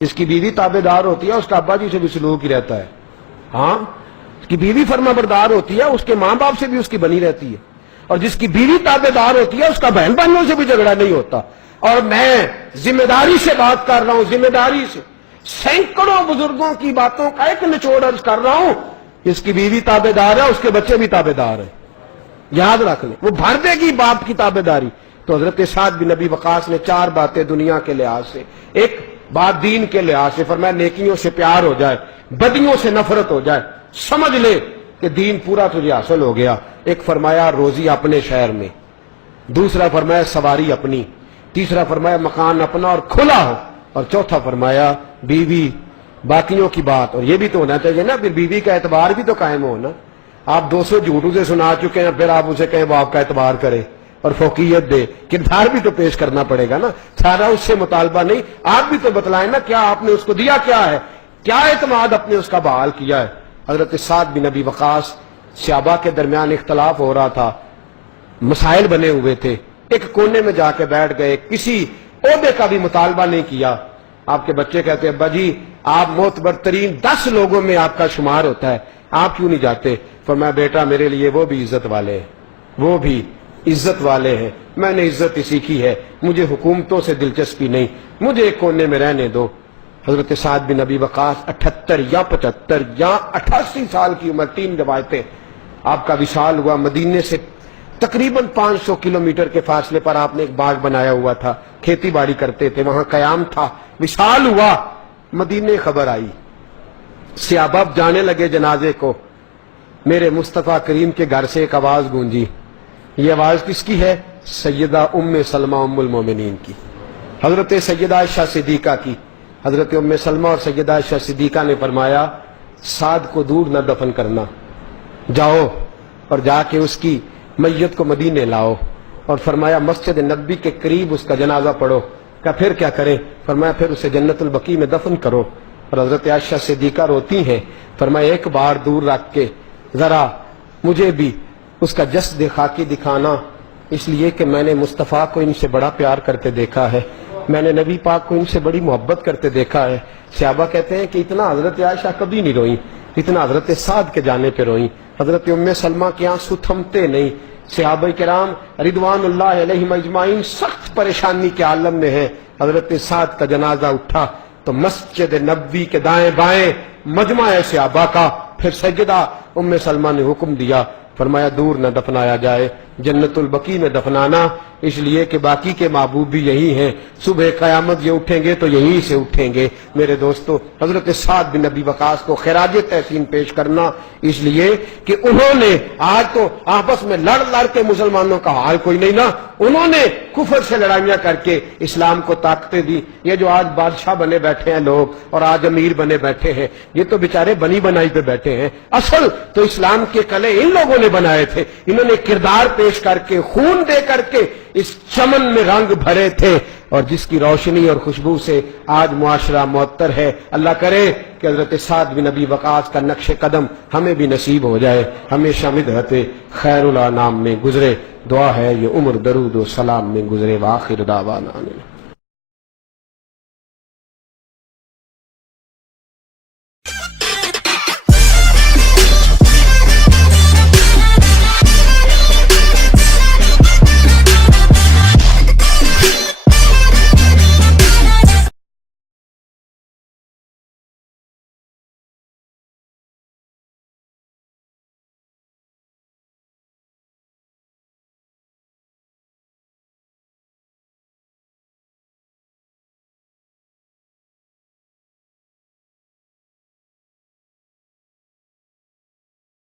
جس کی بیوی تابعدار ہوتی ہے اس کا ابا جی سے بھی سلوک ہی رہتا ہے. ہاں، اس کی بیوی فرما بردار ہوتی ہے اس کے ماں باپ سے بھی اس کی بنی رہتی ہے. اور جس کی بیوی تابعدار ہوتی ہے اس کا بہن بھائیوں سے بھی جھگڑا نہیں ہوتا. اور میں ذمہ داری سے بات کر رہا ہوں، ذمہ داری سے سینکڑوں بزرگوں کی باتوں کا ایک نچوڑ عرض کر رہا ہوں. جس کی بیوی تابعدار ہے اس کے بچے بھی تابعدار ہیں. یاد رکھ لیں، وہ بھر دے گی باپ کی تابعداری. تو حضرت سعد بن ابی وقاص نے 4 باتیں دنیا کے لحاظ سے، ایک بات دین کے لحاظ سے فرمایا نیکیوں سے پیار ہو جائے، بدیوں سے نفرت ہو جائے، سمجھ لے کہ دین پورا تجھے حاصل ہو گیا. ایک فرمایا روزی اپنے شہر میں، دوسرا فرمایا سواری اپنی، تیسرا فرمایا مکان اپنا اور کھلا ہو، اور چوتھا فرمایا بیوی باقیوں کی بات. اور یہ بھی تو ہونا چاہیے نا، پھر بیوی کا اعتبار بھی تو قائم ہو نا. آپ 200 جھوٹ اسے سنا چکے ہیں، پھر آپ اسے کہیں وہ آپ کا اعتبار کرے اور فوقیت دے. کردار بھی تو پیش کرنا پڑے گا نا، سارا اس سے مطالبہ نہیں. آپ بھی تو بتلائیں نا کیا آپ نے اس کو دیا، کیا ہے، کیا اعتماد اپنے اس کا بحال کیا ہے. حضرت سعد بن ابی وقاص، صحابہ کے درمیان اختلاف ہو رہا تھا، مسائل بنے ہوئے تھے، ایک کونے میں جا کے بیٹھ گئے، کسی عہدے کا بھی مطالبہ نہیں کیا. آپ کے بچے کہتے ہیں ابا جی آپ معتبر ترین 10 لوگوں میں آپ کا شمار ہوتا ہے، آپ کیوں نہیں جاتے؟ فرمایا بیٹا میرے لیے وہ بھی عزت والے ہیں، وہ بھی عزت والے ہیں، میں نے عزت سیکھی ہے، مجھے حکومتوں سے دلچسپی نہیں، مجھے ایک کونے میں رہنے دو. حضرت سعد بن ابی وقاص 78 یا 75 یا 88 سال کی عمر، 3 روایتیں، آپ کا وصال ہوا. مدینے سے تقریباً 500 کلومیٹر کے فاصلے پر آپ نے ایک باغ بنایا ہوا تھا، کھیتی باڑی کرتے تھے، وہاں قیام تھا. وصال ہوا، مدینے خبر آئی، صحابہ جانے لگے جنازے کو. میرے مصطفیٰ کریم کے گھر سے ایک آواز گونجی. یہ آواز کس کی ہے؟ سیدہ ام سلمہ ام المومنین کی، حضرت سیدہ عائشہ صدیقہ کی. حضرت ام سلمہ اور سیدہ عائشہ صدیقہ نے فرمایا سعد کو دور نہ دفن کرنا، جاؤ اور جا کے اس کی میت کو مدینے لاؤ. اور فرمایا مسجد نبوی کے قریب اس کا جنازہ پڑھو. کہ پھر کیا کریں؟ فرمایا پھر اسے جنت البقیع میں دفن کرو. اور حضرت عائشہ صدیقہ روتی ہیں، فرمایا ایک بار دور رکھ کے ذرا مجھے بھی اس کا جسد خاکی دکھانا، اس لیے کہ میں نے مصطفیٰ کو ان سے بڑا پیار کرتے دیکھا ہے، میں نے نبی پاک کو ان سے بڑی محبت کرتے دیکھا ہے. صحابہ کہتے ہیں کہ اتنا حضرت عائشہ کبھی نہیں روئیں اتنا حضرت سعد کے جانے پہ روئیں. حضرت ام سلمہ کے آنسو تھمتے نہیں. صحابہ کرام رضوان اللہ علیہم اجمعین سخت پریشانی کے عالم میں ہیں. حضرت سعد کا جنازہ اٹھا تو مسجد نبوی کے دائیں بائیں مجمع صحابہ کا. پھر سیدہ ام سلمہ نے حکم دیا، فرمایا دور نہ دفنایا جائے، جنت البقیع میں دفنانا، اس لیے کہ باقی کے محبوب بھی یہی ہیں، صبح قیامت یہ اٹھیں گے تو یہیں سے اٹھیں گے. میرے دوستو، حضرت سعد بن ابی وقاص کو خراج تحسین پیش کرنا اس لیے کہ انہوں نے آج تو آپس میں لڑ کے مسلمانوں کا حال کوئی نہیں نا، انہوں نے کفر سے لڑائیاں کر کے اسلام کو طاقتیں دی. یہ جو آج بادشاہ بنے بیٹھے ہیں لوگ اور آج امیر بنے بیٹھے ہیں، یہ تو بیچارے بنی بنائی پہ بیٹھے ہیں. اصل تو اسلام کے قلعے ان لوگوں نے بنائے تھے، انہوں نے کردار پیش کر کے خون دے کر کے اس چمن میں رنگ بھرے تھے، اور جس کی روشنی اور خوشبو سے آج معاشرہ معطر ہے. اللہ کرے کہ حضرت سعد بن ابی وقاص کا نقش قدم ہمیں بھی نصیب ہو جائے، ہمیشہ مدحت خیر الانام میں گزرے. دعا ہے یہ عمر درود و سلام میں گزرے. وآخر دعوانا